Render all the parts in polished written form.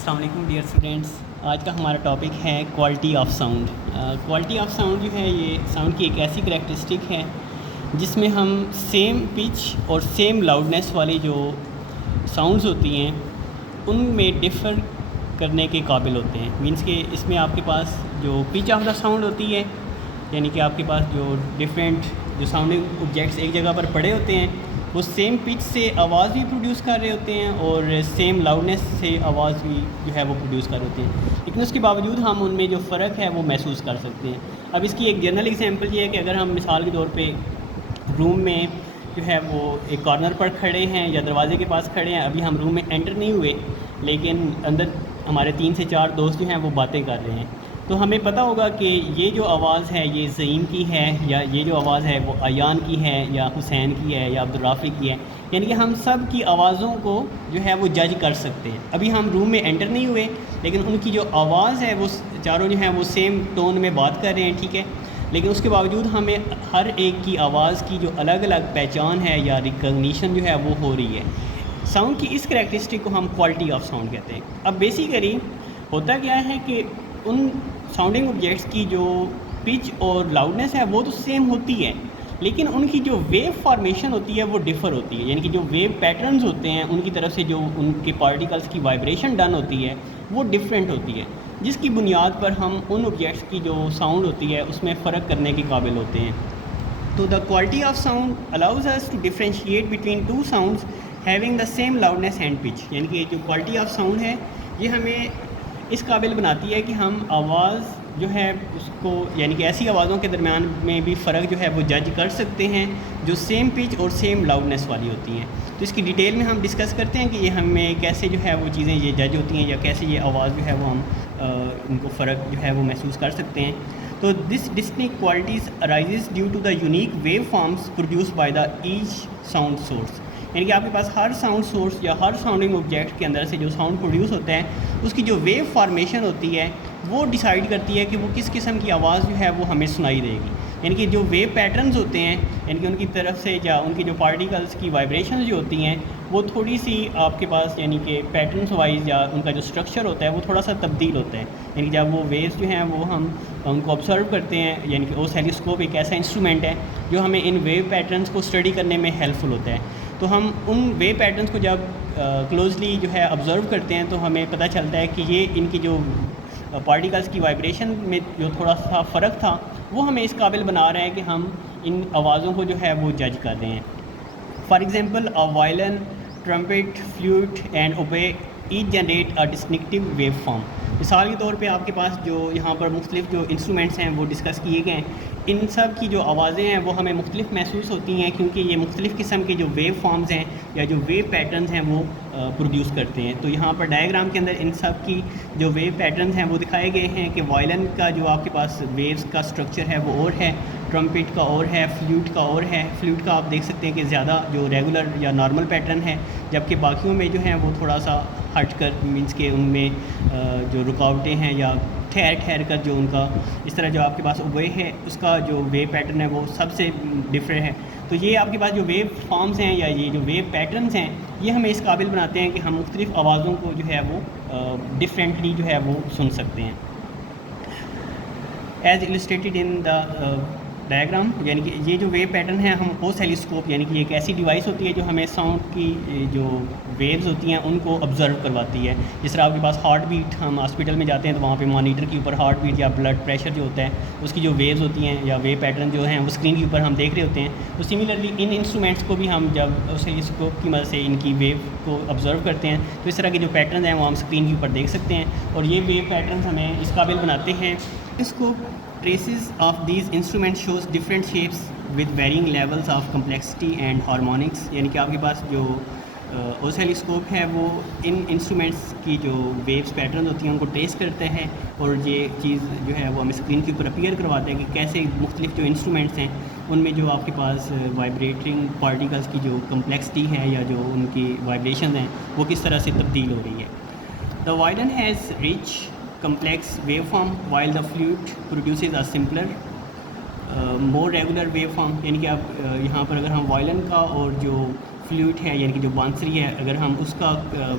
अस्सलाम वालेकुम dear students. आज का हमारा टॉपिक है quality of sound. Quality of sound जो है ये साउंड की एक ऐसी करैक्टरिस्टिक है जिसमें हम सेम पिच और सेम लाउडनेस वाली जो साउंड्स होती हैं उनमें डिफ़र करने के काबिल होते हैं। मींस के इसमें आपके पास जो पिच ऑफ द साउंड होती है, यानी कि आपके पास जो डिफरेंट जो साउंडिंग ऑब्जेक्ट्स एक जगह पर पड़े होते हैं वो सेम पिच से आवाज़ भी प्रोड्यूस कर रहे होते हैं और सेम लाउडनेस से आवाज़ भी जो है वो प्रोड्यूस कर रहे होते हैं, लेकिन उसके बावजूद हम उनमें जो फ़र्क है वो महसूस कर सकते हैं। अब इसकी एक जनरल एग्जांपल ये है कि अगर हम मिसाल के तौर पे रूम में जो है वो एक कॉर्नर पर खड़े हैं या दरवाजे के पास खड़े हैं, अभी हम रूम में एंटर नहीं हुए लेकिन अंदर हमारे 3 से 4 दोस्त जो हैं वो बातें कर रहे हैं, तो हमें पता होगा कि ये जो आवाज़ है ये ज़ईम की है या ये जो आवाज़ है वो अयान की है या हुसैन की है या अब्दुर्राफ़िक की है। यानी कि हम सब की आवाज़ों को जो है वो जज कर सकते हैं। अभी हम रूम में एंटर नहीं हुए लेकिन उनकी जो आवाज़ है वो चारों जो हैं वो सेम टोन में बात कर रहे हैं, ठीक है, लेकिन उसके बावजूद हमें हर एक की आवाज़ की जो अलग अलग पहचान है या रिकग्निशन जो है वो हो रही है। साउंड की इस करैक्टरिस्टिक को हम क्वालिटी ऑफ साउंड कहते हैं। अब बेसिकली होता क्या है कि उन साउंडिंग ऑब्जेक्ट्स की जो पिच और लाउडनेस है वो तो सेम होती है, लेकिन उनकी जो वेव फॉर्मेशन होती है वो डिफ़र होती है। यानी कि जो वेव पैटर्न्स होते हैं उनकी तरफ से जो उनके पार्टिकल्स की वाइब्रेशन डन होती है वो डिफरेंट होती है, जिसकी बुनियाद पर हम उन ऑब्जेक्ट्स की जो साउंड होती है उसमें फ़र्क करने के काबिल होते हैं। तो the quality of sound allows us to differentiate between two sounds having the same loudness and pitch. यानी कि जो क्वालिटी ऑफ साउंड है ये हमें इस काबिल बनाती है कि हम आवाज़ जो है उसको, यानी कि ऐसी आवाज़ों के दरमियान में भी फ़र्क जो है वो जज कर सकते हैं जो सेम पिच और सेम लाउडनेस वाली होती हैं। तो इसकी डिटेल में हम डिस्कस करते हैं कि ये हमें कैसे जो है वो चीज़ें ये जज होती हैं या कैसे ये आवाज़ जो है वो हम इनको फ़र्क जो है वो महसूस कर सकते हैं। तो this distinct qualities arises due to the unique wave forms produce by the each sound source. यानी कि आपके पास हर साउंड सोर्स या हर साउंडिंग ऑब्जेक्ट के अंदर से जो साउंड प्रोड्यूस होता है उसकी जो वेव फॉर्मेशन होती है वो डिसाइड करती है कि वो किस किस्म की आवाज़ जो है वो हमें सुनाई देगी। यानी कि जो वेव पैटर्न्स होते हैं, यानी कि उनकी तरफ से या उनकी जो पार्टिकल्स की वाइब्रेशंस जो होती हैं वो थोड़ी सी आपके पास, यानी कि पैटर्न्स वाइज या उनका जो स्ट्रक्चर होता है वो थोड़ा सा तब्दील होता है। यानी कि जब वो वेव्स जो हैं वो हम उनको ऑब्जर्व करते हैं, यानी कि ओसिलोस्कोप एक ऐसा इंस्ट्रूमेंट है जो हमें इन वेव पैटर्न्स को स्टडी करने में हेल्पफुल होता है। तो हम उन वेव पैटर्न्स को जब क्लोजली जो है ऑब्ज़र्व करते हैं तो हमें पता चलता है कि ये इनकी जो पार्टिकल्स की वाइब्रेशन में जो थोड़ा सा फ़र्क था वो हमें इस काबिल बना रहा है कि हम इन आवाज़ों को जो है वो जज कर रहे हैं। For example a violin, trumpet, flute and ओबे each generate a distinctive wave form. मिसाल के तौर पे आपके पास जो यहाँ पर मुख्तलिफ जो इंस्ट्रूमेंट्स हैं वो डिस्कस किए गए हैं, इन सब की जो आवाज़ें हैं वो हमें मुख्तलिफ महसूस होती हैं क्योंकि ये मुख्तलिफ़ किस्म के जो वेव फॉर्म्स हैं या जो वेव पैटर्न्स हैं वो प्रोड्यूस करते हैं। तो यहाँ पर डायग्राम के अंदर इन सब की जो वेव पैटर्न्स हैं वो दिखाए गए हैं कि वायलिन का जो आपके पास वेव्स का स्ट्रक्चर है वो और है, ट्रम्पेट का और है, फ्लूट का और है। फ्लूट का आप देख सकते हैं कि ज़्यादा जो रेगुलर या नॉर्मल पैटर्न है, जबकि बाकियों में जो है वो थोड़ा सा हट कर, मीन्स के उनमें जो रुकावटें हैं या ठहर ठहर कर जो उनका इस तरह जो आपके पास ओबे है उसका जो वेव पैटर्न है वो सबसे डिफरेंट है। तो ये आपके पास जो वेव फॉर्म्स हैं या ये जो वेव पैटर्न्स हैं ये हमें इस काबिल बनाते हैं कि हम मुख्तलिफ़ आवाज़ों को जो है वो डिफरेंटली जो है वो सुन सकते हैं। As illustrated in the diagram, यानी कि ये जो वेव पैटर्न है हम ओसिलोस्कोप, यानी कि एक ऐसी डिवाइस होती है जो हमें साउंड की जो वेव्स होती हैं उनको ऑब्ज़र्व करवाती है। जिस तरह आपके पास हार्ट बीट, हम हॉस्पिटल में जाते हैं तो वहाँ पे मॉनिटर के ऊपर हार्ट बीट या ब्लड प्रेशर जो होता है उसकी जो वेव्स होती हैं या वेव पैटर्न जो हैं वो स्क्रीन के ऊपर हम देख रहे होते हैं। तो सिमिलरली इन इंस्ट्रूमेंट्स को भी हम जब ओसिलोस्कोप की मदद से इनकी वेव को ऑब्ज़र्व करते हैं तो इस तरह के जो पैटर्न हैं वो हम स्क्रीन के ऊपर देख सकते हैं और ये वेव पैटर्न हमें इस काबिल बनाते हैं। इसको traces of these instruments shows different shapes with varying levels of complexity and harmonics। यानी कि आपके पास जो ओसिलोस्कोप है वो इन इंस्ट्रूमेंट्स की जो वेव्स पैटर्न होती हैं उनको ट्रेस करते हैं और ये चीज़ जो है वो हमें स्क्रीन के ऊपर अपीयर करवाते हैं कि कैसे मुख्तलिफ जो इंस्ट्रूमेंट्स हैं उनमें जो आपके पास वाइब्रेटिंग पार्टिकल्स की जो कम्प्लेक्सिटी है या जो उनकी वाइब्रेशन हैं वो किस तरह से तब्दील हो रही है। The violin has rich complex waveform while the flute produces a simpler more regular waveform। यानी कि आप यहाँ पर अगर हम वायलिन का और जो फ्लूट है यानी कि जो बांसुरी है, अगर हम उसका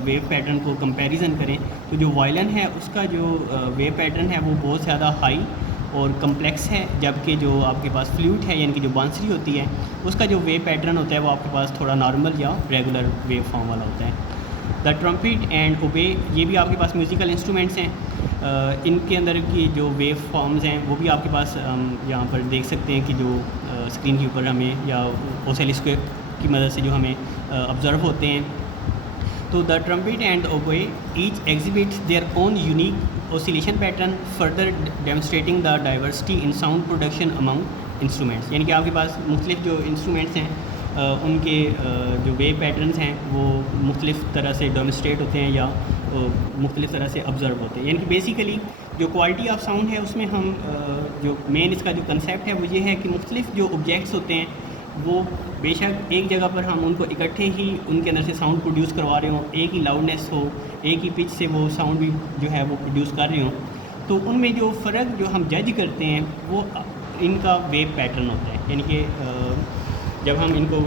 वेव पैटर्न को कंपैरिजन करें तो जो वायलिन है उसका जो वेव पैटर्न है वो बहुत ज़्यादा हाई और कम्प्लेक्स है, जबकि जो आपके पास फ्लूट है यानी कि जो बांसुरी होती है उसका जो वेव पैटर्न होता है वो आपके पास थोड़ा नॉर्मल या रेगुलर वेव फॉर्म वाला होता है। द ट्रम्पेट एंड ओबे ये भी आपके पास म्यूज़िकल इंस्ट्रूमेंट्स हैं। इनके अंदर की जो वेव फॉर्म्स हैं वो भी आपके पास यहाँ पर देख सकते हैं कि जो स्क्रीन के ऊपर हमें या ओसिलोस्कोप की मदद से जो हमें ऑब्ज़र्व होते हैं। तो द ट्रम्पेट एंड ओबे each exhibit their own unique oscillation pattern, further demonstrating the diversity in sound production among instruments. यानी कि आपके पास मुख्तलिफ जो इंस्ट्रूमेंट्स हैं उनके जो वेव पैटर्न्स हैं वो मुख्तलिफ़ तरह से डेमोन्स्ट्रेट होते हैं या मुख्तलिफ़ तरह से ऑब्ज़र्व होते हैं। यानी कि बेसिकली जो क्वालिटी ऑफ साउंड है उसमें हम जो मेन इसका जो कंसेप्ट है वो ये है कि मुख्तलिफ़ जो ऑब्जेक्ट्स होते हैं वो बेशक एक जगह पर हम उनको इकट्ठे ही उनके अंदर से साउंड प्रोड्यूस करवा रहे हों, एक ही लाउडनेस हो, एक ही पिच से वो साउंड भी जो है वो प्रोड्यूस कर रहे हों, तो उनमें जो फ़र्क जो हम जज करते हैं वो इनका वेव पैटर्न होता है। यानी कि जब हम इनको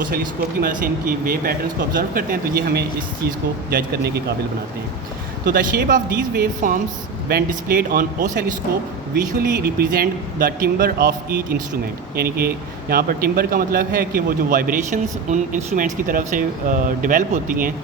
ओसिलोस्कोप की मदद से इनकी वेव पैटर्न्स को ऑब्जर्व करते हैं तो ये हमें इस चीज़ को जज करने के काबिल बनाते हैं। तो the shape of these wave forms when displayed on oscilloscope visually represent the timber of each instrument. यानी कि यहाँ पर टिम्बर का मतलब है कि वो जो वाइब्रेशंस उन इंस्ट्रूमेंट्स की तरफ से डेवलप होती हैं,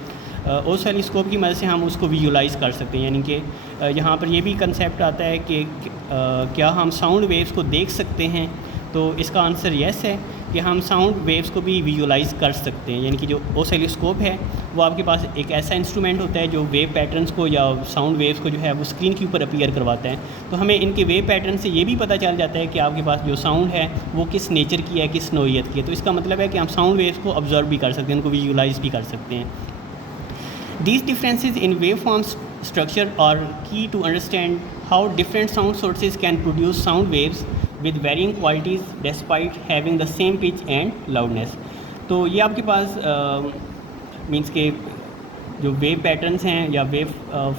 ओसिलोस्कोप की मदद से हम उसको विजुलाइज़ कर सकते हैं। यानी कि यहाँ पर ये भी कंसेप्ट आता है कि क्या हम साउंड वेव्स को देख सकते हैं, तो इसका आंसर येस है कि हम साउंड वेव्स को भी विजुलाइज़ कर सकते हैं। यानी कि जो ओसिलोस्कोप है वो आपके पास एक ऐसा इंस्ट्रूमेंट होता है जो वेव पैटर्न्स को या साउंड वेव्स को जो है वो स्क्रीन के ऊपर अपीयर करवाता है। तो हमें इनके वेव पैटर्न से ये भी पता चल जाता है कि आपके पास जो साउंड है वो किस नेचर की है, किस नोयत की है। तो इसका मतलब है कि हम साउंड वेव्स को ऑब्जर्व भी कर सकते हैं, उनको विजुलाइज़ भी कर सकते हैं। These differences in waveform structure are key to understand how different sound sources can produce sound waves with varying qualities despite having the same pitch and loudness. तो ये आपके पास मीन्स के जो वेव पैटर्न्स हैं या वेव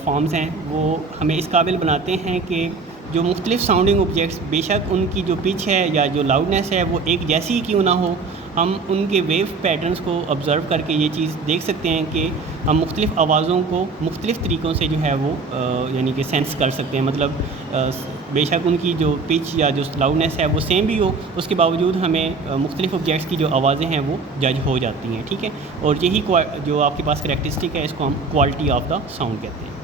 फॉर्म्स हैं वो हमें इस काबिल बनाते हैं कि जो मुख्तलिफ साउंडिंग ऑब्जेक्ट्स बेशक उनकी जो पिच है या जो लाउडनेस है वो एक जैसी ही क्यों ना हो, हम उनके वेव पैटर्न्स को ऑब्ज़र्व करके ये चीज़ देख सकते हैं कि हम मुख्तलिफ़ आवाज़ों को मुख्तलिफ़ तरीक़ों से जो है वो यानी कि सेंस कर सकते हैं। मतलब बेशक उनकी जो पिच या जो लाउडनेस है वो सेम भी हो, उसके बावजूद हमें मुख्तलिफ़ ऑब्जेक्ट्स की जो आवाज़ें हैं वो जज हो जाती हैं। ठीक है, और यही जो आपके पास करैक्टरिस्टिक है इसको हम क्वालिटी ऑफ द साउंड कहते हैं।